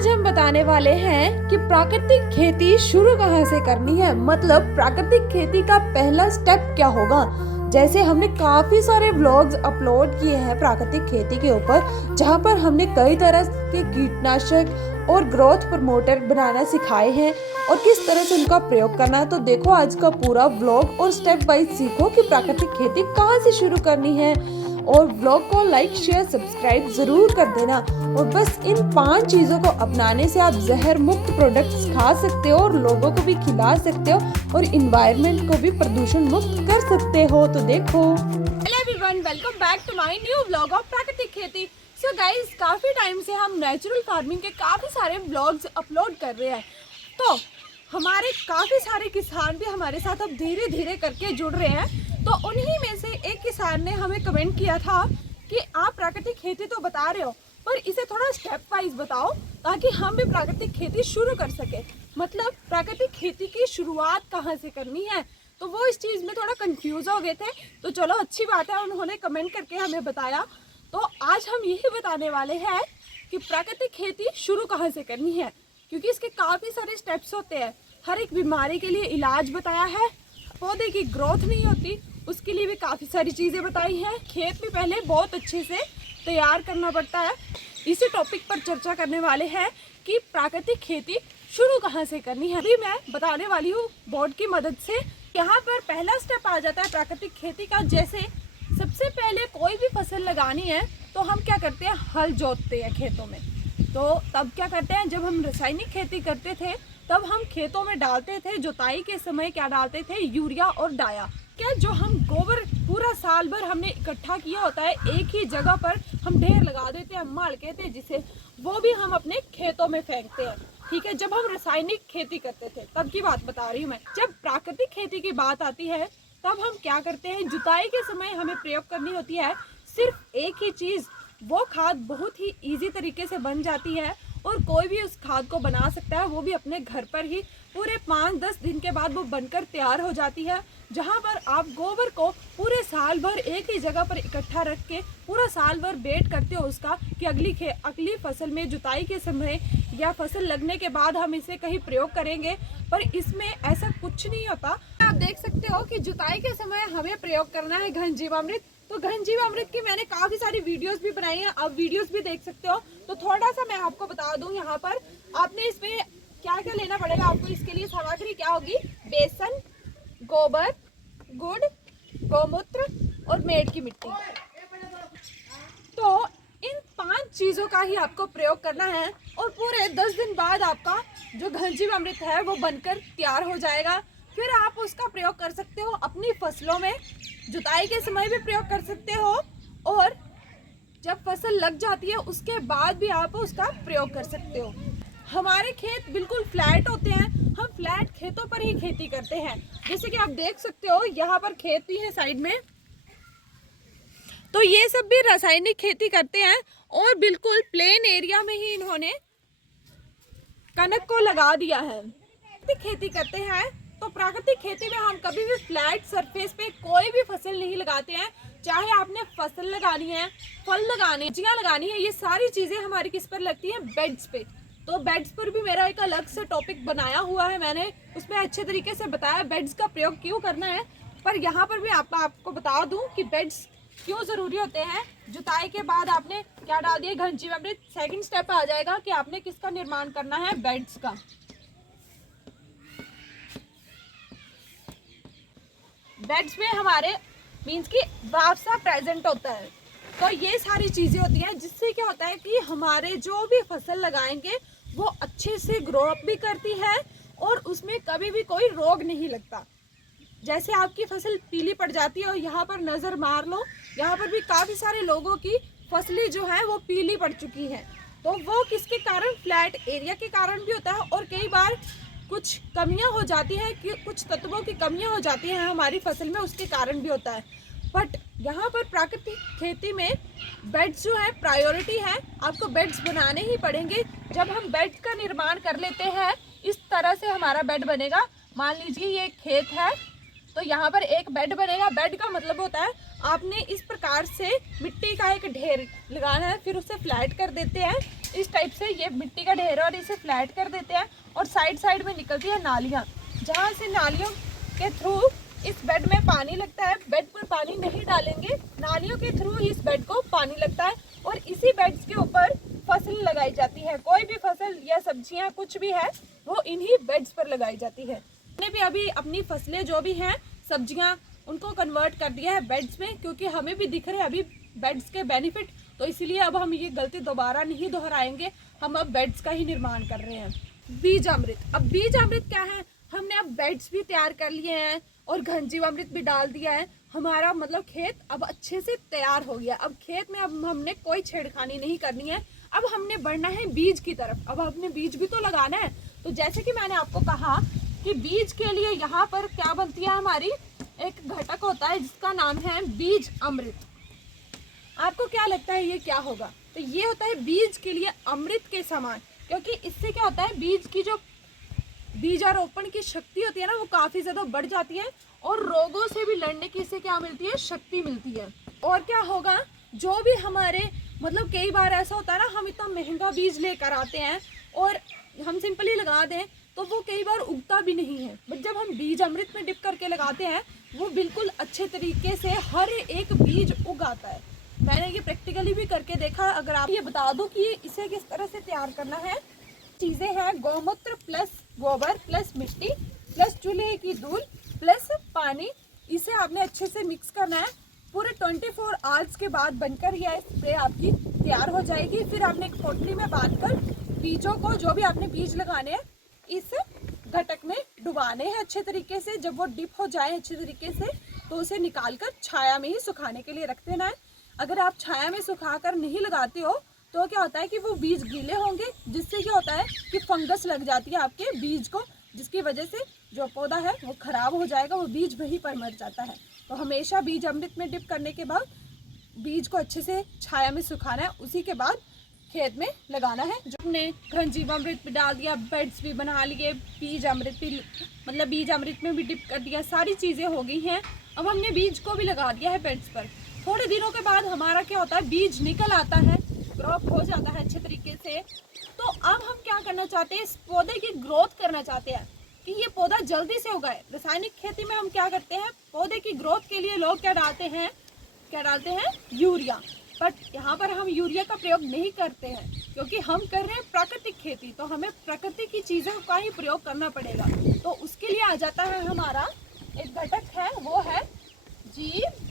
आज हम बताने वाले हैं कि प्राकृतिक खेती शुरू कहाँ से करनी है, मतलब प्राकृतिक खेती का पहला स्टेप क्या होगा। जैसे हमने काफी सारे व्लॉग्स अपलोड किए हैं प्राकृतिक खेती के ऊपर, जहाँ पर हमने कई तरह के कीटनाशक और ग्रोथ प्रमोटर बनाना सिखाए हैं और किस तरह से उनका प्रयोग करना है। तो देखो आज का पूरा व्लॉग और स्टेप वाइज सीखो कि प्राकृतिक खेती कहाँ से शुरू करनी है। और ब्लॉग को लाइक शेयर सब्सक्राइब जरूर कर देना। और बस इन 5 चीजों को अपनाने से आप जहर मुक्त प्रोडक्ट्स खा सकते हो और लोगों को भी खिला सकते हो और इन्वायरमेंट को भी प्रदूषण मुक्त कर सकते हो। तो देखो, hello everyone, welcome back to my new vlog of प्राकृतिक खेती। सो गाइस, काफी टाइम से हम नेचुरल फार्मिंग के काफी सारे व्लॉग्स अपलोड कर रहे हैं, तो हमारे काफी सारे किसान भी हमारे साथ अब धीरे धीरे करके जुड़ रहे हैं। तो उन्हीं में से एक किसान ने हमें कमेंट किया था कि आप प्राकृतिक खेती तो बता रहे हो, पर इसे थोड़ा स्टेप वाइज बताओ ताकि हम भी प्राकृतिक खेती शुरू कर सके। मतलब प्राकृतिक खेती की शुरुआत कहाँ से करनी है, तो वो इस चीज़ में थोड़ा कंफ्यूज हो गए थे। तो चलो अच्छी बात है, उन्होंने कमेंट करके हमें बताया। तो आज हम यही बताने वाले हैं कि प्राकृतिक खेती शुरू कहाँ से करनी है, क्योंकि इसके काफ़ी सारे स्टेप्स होते हैं। हर एक बीमारी के लिए इलाज बताया है, पौधे की ग्रोथ नहीं होती उसके लिए भी काफ़ी सारी चीज़ें बताई हैं। खेत भी पहले बहुत अच्छे से तैयार करना पड़ता है। इसी टॉपिक पर चर्चा करने वाले हैं कि प्राकृतिक खेती शुरू कहाँ से करनी है। अभी मैं बताने वाली हूँ बोर्ड की मदद से। यहाँ पर पहला स्टेप आ जाता है प्राकृतिक खेती का। जैसे सबसे पहले कोई भी फसल लगानी है तो हम क्या करते हैं, हल जोतते हैं खेतों में। तो तब क्या करते हैं, जब हम रासायनिक खेती करते थे तब हम खेतों में डालते थे, जुताई के समय क्या डालते थे, यूरिया और डाया। क्या जो हम गोबर पूरा साल भर हमने इकट्ठा किया होता है, एक ही जगह पर हम ढेर लगा देते हैं, माल कहते हैं जिसे, वो भी हम अपने खेतों में फेंकते हैं। ठीक है, जब हम रासायनिक खेती करते थे तब की बात बता रही हूँ मैं। जब प्राकृतिक खेती की बात आती है तब हम क्या करते हैं, जुताई के समय हमें प्रयोग करनी होती है सिर्फ एक ही चीज़। वो खाद बहुत ही ईजी तरीके से बन जाती है और कोई भी उस खाद को बना सकता है, वो भी अपने घर पर ही। पूरे 5-10 दिन के बाद वो बनकर तैयार हो जाती है, जहाँ पर आप गोबर को पूरे साल भर एक ही जगह पर इकट्ठा रख के पूरा साल भर वेट करते हो उसका कि अगली फसल में जुताई के समय या फसल लगने के बाद हम इसे कहीं प्रयोग करेंगे। पर इसमें ऐसा कुछ नहीं होता। आप देख सकते हो कि जुताई के समय हमें प्रयोग करना है घनजीवामृत। तो घनजीवामृत की मैंने काफी सारी वीडियोस भी बनाई हैं, आप वीडियोस भी देख सकते हो। तो थोड़ा सा मैं आपको बता दूं, यहाँ पर आपने इसमें क्या क्या लेना पड़ेगा। आपको इसके लिए सामग्री क्या होगी, बेसन, गोबर, गुड़, गौमूत्र और मेड़ की मिट्टी। तो इन 5 चीजों का ही आपको प्रयोग करना है और पूरे 10 दिन बाद आपका जो घनजीवामृत है वो बनकर तैयार हो जाएगा। फिर आप उसका प्रयोग कर सकते हो अपनी फसलों में, जुताई के समय भी प्रयोग कर सकते हो और जब फसल लग जाती है उसके बाद भी आप उसका प्रयोग कर सकते हो। हमारे खेत बिल्कुल फ्लैट होते हैं, हम फ्लैट खेतों पर ही खेती करते हैं। जैसे कि आप देख सकते हो यहाँ पर खेत भी है साइड में, तो ये सब भी रासायनिक खेती करते हैं और बिल्कुल प्लेन एरिया में ही इन्होंने कनक को लगा दिया है। खेती करते हैं तो प्राकृतिक खेती में हम कभी भी फ्लैट सरफेस पे कोई भी फसल नहीं लगाते हैं। चाहे आपने फसल लगानी है, फल लगाने, सब्जियां लगानी है, ये सारी चीजें हमारी किस पर लगती हैं, बेड्स पे। तो बेड्स पर भी मेरा एक अलग से टॉपिक बनाया हुआ है, मैंने उसमें अच्छे तरीके से बताया बेड्स का प्रयोग क्यों करना है। पर यहाँ पर भी आपको बता दूं कि बेड्स क्यों जरूरी होते हैं। जुताई के बाद आपने क्या डाल दिया, घनजीवामृत। सेकंड स्टेप आ जाएगा कि आपने किसका निर्माण करना है, बेड्स का। बेड्स में हमारे मीन्स की वापसा प्रेजेंट होता है। तो ये सारी चीजें होती हैं जिससे क्या होता है कि हमारे जो भी फसल लगाएंगे वो अच्छे से ग्रो अप भी करती है और उसमें कभी भी कोई रोग नहीं लगता। जैसे आपकी फसल पीली पड़ जाती है और यहाँ पर नजर मार लो, यहाँ पर भी काफी सारे लोगों की फसलें जो है वो पीली पड़ चुकी हैं। तो वो किसके कारण, फ्लैट एरिया के कारण भी होता है और कई बार कुछ कमियां हो जाती हैं कि कुछ तत्वों की कमियां हो जाती हैं हमारी फसल में, उसके कारण भी होता है। बट यहाँ पर प्राकृतिक खेती में बेड्स जो है प्रायोरिटी है, आपको बेड्स बनाने ही पड़ेंगे। जब हम बेड का निर्माण कर लेते हैं, इस तरह से हमारा बेड बनेगा। मान लीजिए ये खेत है तो यहाँ पर एक बेड बनेगा। बेड का मतलब होता है आपने इस प्रकार से मिट्टी का एक ढेर लगाना है, फिर उसे फ्लैट कर देते हैं। इस टाइप से ये मिट्टी का ढेर है और इसे फ्लैट कर देते हैं और साइड साइड में निकलती है नालियाँ, जहाँ से नालियों के थ्रू इस बेड में पानी लगता है। बेड पर पानी नहीं डालेंगे, नालियों के थ्रू इस बेड को पानी लगता है और इसी बेड के ऊपर फसल लगाई जाती है। कोई भी फसल या सब्जियां कुछ भी है वो इन्हीं बेड्स पर लगाई जाती है। हमने भी अभी अपनी फसलें जो भी हैं सब्जियां उनको कन्वर्ट कर दिया है बेड्स में, क्योंकि हमें भी दिख रहे हैं अभी बेड्स के बेनिफिट, तो इसलिए अब हम ये गलती दोबारा नहीं दोहराएंगे। हम अब बेड्स का ही निर्माण कर रहे हैं। बीज अमृत। अब बीज अमृत क्या है, हमने अब बेड्स भी तैयार कर लिए हैं और घन जीवामृत भी डाल दिया है। हमारा मतलब खेत अब अच्छे से तैयार हो गया। अब खेत में अब हमने कोई छेड़खानी नहीं करनी है, अब हमने बढ़ना है बीज की तरफ। अब हमने बीज भी तो लगाना है। तो जैसे कि मैंने आपको कहा कि बीज के लिए यहाँ पर क्या बनती है, हमारी एक घटक होता है जिसका नाम है बीज अमृत। आपको क्या लगता है ये क्या होगा? तो ये होता है बीज के लिए अमृत के समान, क्योंकि इससे क्या होता है, बीज की जो बीजारोपण की शक्ति होती है ना वो काफ़ी ज़्यादा बढ़ जाती है और रोगों से भी लड़ने की इससे क्या मिलती है, शक्ति मिलती है। और क्या होगा, जो भी हमारे मतलब कई बार ऐसा होता है ना, हम इतना महंगा बीज लेकर आते हैं और हम सिंपली लगा दें तो वो कई बार उगता भी नहीं है। बट जब हम बीज अमृत में डिप करके लगाते हैं वो बिल्कुल अच्छे तरीके से हर एक बीज उगाता है। मैंने ये प्रैक्टिकली भी करके देखा। अगर आप ये बता दो कि इसे किस तरह से तैयार करना है, चीज़ें हैं गौमूत्र प्लस गोबर प्लस मिट्टी प्लस चूल्हे की धूल प्लस पानी। इसे आपने अच्छे से मिक्स करना है। पूरे 24 आवर्स के बाद बनकर यह स्प्रे आपकी तैयार हो जाएगी। फिर आपने एक पोटली में बांधकर बीजों को, जो भी आपने बीज लगाने हैं, इस घटक में डुबाने हैं अच्छे तरीके से। जब वो डिप हो जाए अच्छे तरीके से तो उसे निकाल कर छाया में ही सुखाने के लिए रख देना है। अगर आप छाया में सुखा कर नहीं लगाते हो तो क्या होता है कि वो बीज गीले होंगे, जिससे क्या होता है कि फंगस लग जाती है आपके बीज को, जिसकी वजह से जो पौधा है वो खराब हो जाएगा, वो बीज वहीं पर मर जाता है। तो हमेशा बीज अमृत में डिप करने के बाद बीज को अच्छे से छाया में सुखाना है, उसी के बाद खेत में लगाना है। जो हमने घन जीवामृत भी डाल दिया, बेड्स भी बना लिए, बीज अमृत भी मतलब बीज अमृत में भी डिप कर दिया, सारी चीज़ें हो गई हैं। अब हमने बीज को भी लगा दिया है बेड्स पर। थोड़े दिनों के बाद हमारा क्या होता है, बीज निकल आता है, क्रॉप हो जाता है अच्छे तरीके से। तो अब हम क्या करना चाहते हैं, इस पौधे की ग्रोथ करना चाहते हैं कि ये पौधा जल्दी से उगाए। रासायनिक खेती में हम क्या करते हैं, पौधे की ग्रोथ के लिए लोग क्या डालते हैं यूरिया। बट यहाँ पर हम यूरिया का प्रयोग नहीं करते हैं, क्योंकि हम कर रहे हैं प्राकृतिक खेती, तो हमें प्रकृति की चीज़ों का ही प्रयोग करना पड़ेगा। तो उसके लिए आ जाता है हमारा एक घटक है, वो है जीव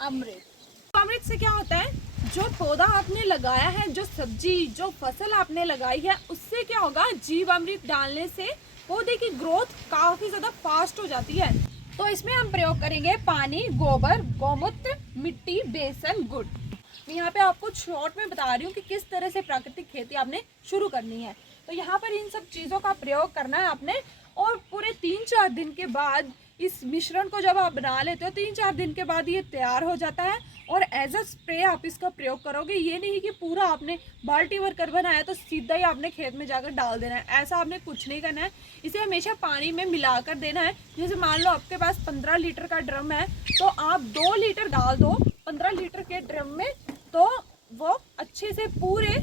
अमृत। अमृत से क्या होता है, जो पौधा आपने लगाया है, जो सब्जी जो फसल आपने लगाई है, उससे क्या होगा, जीव अमृत डालने से पौधे की ग्रोथ काफ़ी ज़्यादा फास्ट हो जाती है। तो इसमें हम प्रयोग करेंगे पानी, गोबर, गौमूत्र, मिट्टी, बेसन, गुड़। मैं यहाँ पे आपको शॉर्ट में बता रही हूँ कि किस तरह से प्राकृतिक खेती आपने शुरू करनी है। तो यहाँ पर इन सब चीज़ों का प्रयोग करना है आपने, और पूरे 3-4 दिन के बाद इस मिश्रण को जब आप बना लेते हो, 3-4 दिन के बाद ये तैयार हो जाता है और एज अ स्प्रे आप इसका प्रयोग करोगे। ये नहीं कि पूरा आपने बाल्टी भर कर बनाया तो सीधा ही आपने खेत में जाकर डाल देना है, ऐसा आपने कुछ नहीं करना है। इसे हमेशा पानी में मिलाकर देना है। जैसे मान लो आपके पास 15 लीटर का ड्रम है तो आप 2 लीटर डाल दो 15 लीटर के ड्रम में, तो वो अच्छे से पूरे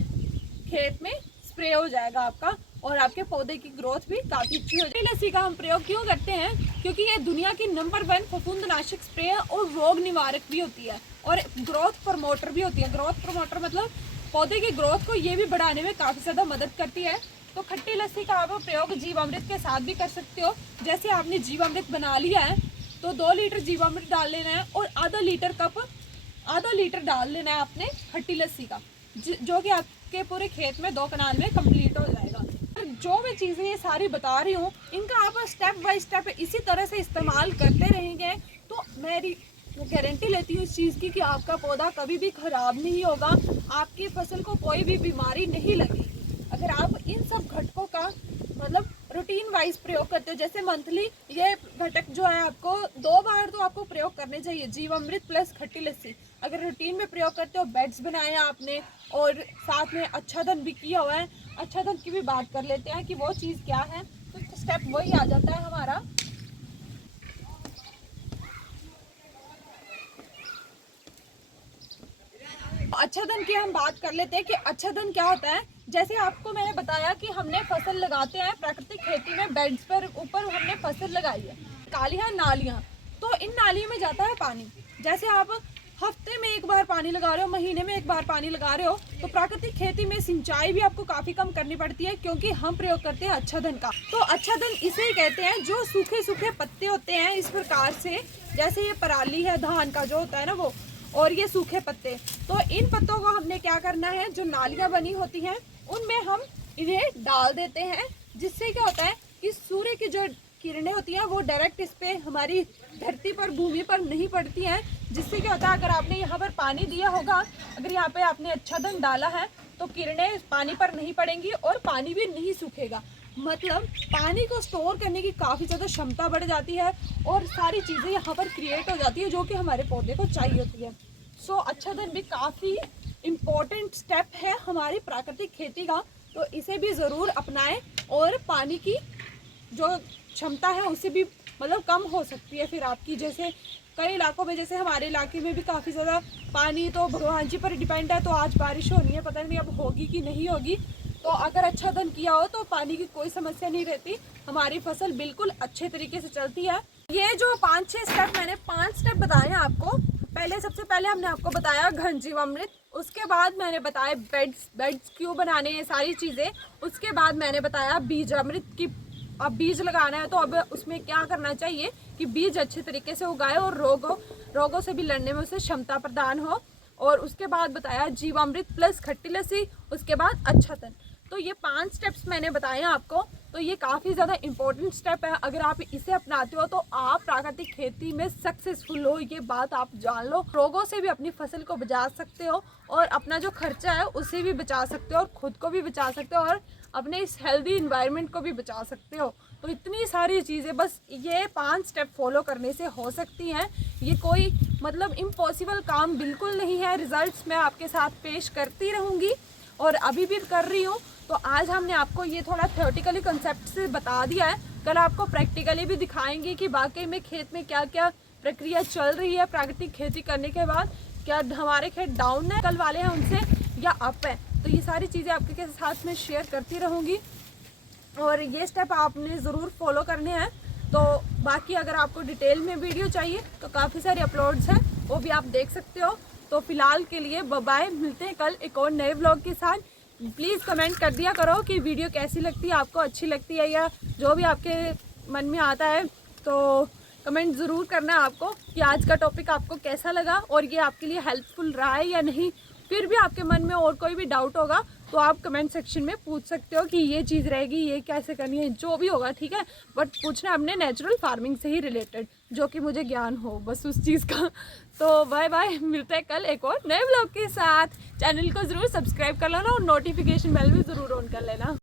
खेत में स्प्रे हो जाएगा आपका और आपके पौधे की ग्रोथ भी काफ़ी अच्छी हो जाएगी। लस्सी का हम प्रयोग क्यों करते हैं, क्योंकि ये दुनिया की नंबर 1 फफूंदनाशक स्प्रे है और रोग निवारक भी होती है और ग्रोथ प्रमोटर भी होती है। ग्रोथ प्रमोटर मतलब पौधे की ग्रोथ को ये भी बढ़ाने में काफ़ी ज़्यादा मदद करती है। तो खट्टी लस्सी का आप प्रयोग जीवामृत के साथ भी कर सकते हो। जैसे आपने जीवामृत बना लिया है तो 2 लीटर जीवामृत डाल लेना है और आधा लीटर डाल लेना है आपने खट्टी लस्सी का, जो कि आपके पूरे खेत में 2 कनाल में कंप्लीट हो जाएगा। जो मैं चीज़ें ये सारी बता रही हूँ, इनका आप स्टेप बाय स्टेप इसी तरह से इस्तेमाल करते रहेंगे तो मेरी गारंटी लेती हूँ इस चीज़ की कि आपका पौधा कभी भी ख़राब नहीं होगा, आपकी फसल को कोई भी बीमारी नहीं लगेगी। अगर आप इन सब घटकों का मतलब रूटीन वाइज प्रयोग करते हो, जैसे मंथली ये घटक जो है आपको 2 बार तो आपको प्रयोग करने चाहिए, जीवामृत प्लस खट्टी लस्सी। अगर रूटीन में प्रयोग करते हो, बेड्स बनाए हैं आपने और साथ में आच्छादन भी किया हुआ है, आच्छादन की भी बात कर लेते हैं कि वो चीज़ क्या है। तो स्टेप वही आ जाता है हमारा अच्छादन की हम बात कर लेते हैं कि अच्छादन क्या होता है। जैसे आपको मैंने बताया कि हमने फसल लगाते हैं प्राकृतिक खेती में, बेड्स पर ऊपर हमने फसल लगाई है, काली है नालियाँ, तो इन नालियों में जाता है पानी। जैसे आप हफ्ते में एक बार पानी लगा रहे हो, महीने में एक बार पानी लगा रहे हो, तो प्राकृतिक खेती में सिंचाई भी आपको काफ़ी कम करनी पड़ती है, क्योंकि हम प्रयोग करते हैं अच्छादन का। तो अच्छादन इसे ही कहते हैं जो सूखे सूखे पत्ते होते हैं इस प्रकार से, जैसे ये पराली है धान का जो होता है ना वो, और ये सूखे पत्ते, तो इन पत्तों को हमने क्या करना है, जो नालियाँ बनी होती हैं उनमें हम इन्हें डाल देते हैं, जिससे क्या होता है कि सूर्य की जो किरणें होती हैं वो डायरेक्ट इस पे हमारी धरती पर, भूमि पर नहीं पड़ती हैं, जिससे क्या होता है अगर आपने यहाँ पर पानी दिया होगा, अगर यहाँ पे आपने अच्छादन डाला है तो किरणें पानी पर नहीं पड़ेंगी और पानी भी नहीं सूखेगा। मतलब पानी को स्टोर करने की काफ़ी ज़्यादा क्षमता बढ़ जाती है और सारी चीज़ें यहाँ पर क्रिएट हो जाती है जो कि हमारे पौधे को चाहिए होती है। सो अच्छादन भी काफ़ी इम्पोर्टेंट स्टेप है हमारी प्राकृतिक खेती का, तो इसे भी ज़रूर अपनाएं और पानी की जो क्षमता है उसे भी मतलब कम हो सकती है फिर आपकी। जैसे कई इलाकों में, जैसे हमारे इलाके में भी काफ़ी ज़्यादा पानी तो भगवान जी पर डिपेंड है, तो आज बारिश होनी है, पता नहीं अब होगी कि नहीं होगी। तो अगर अच्छादन किया हो तो पानी की कोई समस्या नहीं रहती, हमारी फसल बिल्कुल अच्छे तरीके से चलती है। ये जो 5-6 स्टेप मैंने 5 स्टेप बताए हैं आपको, पहले सबसे पहले हमने आपको बताया घन जीवामृत, उसके बाद मैंने बताया बेड्स क्यों बनाने हैं सारी चीज़ें, उसके बाद मैंने बताया बीज अमृत की, अब बीज लगाना है तो अब उसमें क्या करना चाहिए कि बीज अच्छे तरीके से उगाए और रोगों से भी लड़ने में उसे क्षमता प्रदान हो, और उसके बाद बताया जीवामृत प्लस खट्टी लस्सी, उसके बाद अच्छादन। तो ये 5 स्टेप्स मैंने बताए हैं आपको, तो ये काफ़ी ज़्यादा इंपॉर्टेंट स्टेप है। अगर आप इसे अपनाते हो तो आप प्राकृतिक खेती में सक्सेसफुल हो, ये बात आप जान लो। रोगों से भी अपनी फसल को बचा सकते हो और अपना जो खर्चा है उसे भी बचा सकते हो और खुद को भी बचा सकते हो और अपने इस हेल्दी इन्वायरमेंट को भी बचा सकते हो। तो इतनी सारी चीज़ें बस ये 5 स्टेप फॉलो करने से हो सकती हैं। ये कोई मतलब इम्पॉसिबल काम बिल्कुल नहीं है। रिजल्ट्स मैं आपके साथ पेश करती रहूँगी और अभी भी कर रही हूँ। तो आज हमने आपको ये थोड़ा थ्योरेटिकली कंसेप्ट से बता दिया है, कल आपको प्रैक्टिकली भी दिखाएंगे कि वाकई में खेत में क्या क्या प्रक्रिया चल रही है प्राकृतिक खेती करने के बाद, क्या हमारे खेत डाउन है कल वाले हैं उनसे या अप है। तो ये सारी चीज़ें आपके साथ में शेयर करती रहूँगी और ये स्टेप आपने ज़रूर फॉलो करने हैं। तो बाकी अगर आपको डिटेल में वीडियो चाहिए तो काफ़ी सारे अपलोड्स हैं, वो भी आप देख सकते हो। तो फिलहाल के लिए बाय, मिलते हैं कल एक और नए व्लॉग के साथ। प्लीज़ कमेंट कर दिया करो कि वीडियो कैसी लगती है, आपको अच्छी लगती है या जो भी आपके मन में आता है, तो कमेंट ज़रूर करना आपको कि आज का टॉपिक आपको कैसा लगा और ये आपके लिए हेल्पफुल रहा है या नहीं। फिर भी आपके मन में और कोई भी डाउट होगा तो आप कमेंट सेक्शन में पूछ सकते हो कि ये चीज़ रहेगी, ये कैसे करनी है, जो भी होगा ठीक है, बट पूछना अपने नेचुरल फार्मिंग से ही रिलेटेड, जो कि मुझे ज्ञान हो बस उस चीज़ का। तो बाय बाय, मिलते हैं कल एक और नए व्लॉग के साथ। चैनल को ज़रूर सब्सक्राइब कर लेना और नोटिफिकेशन बेल भी ज़रूर ऑन कर लेना।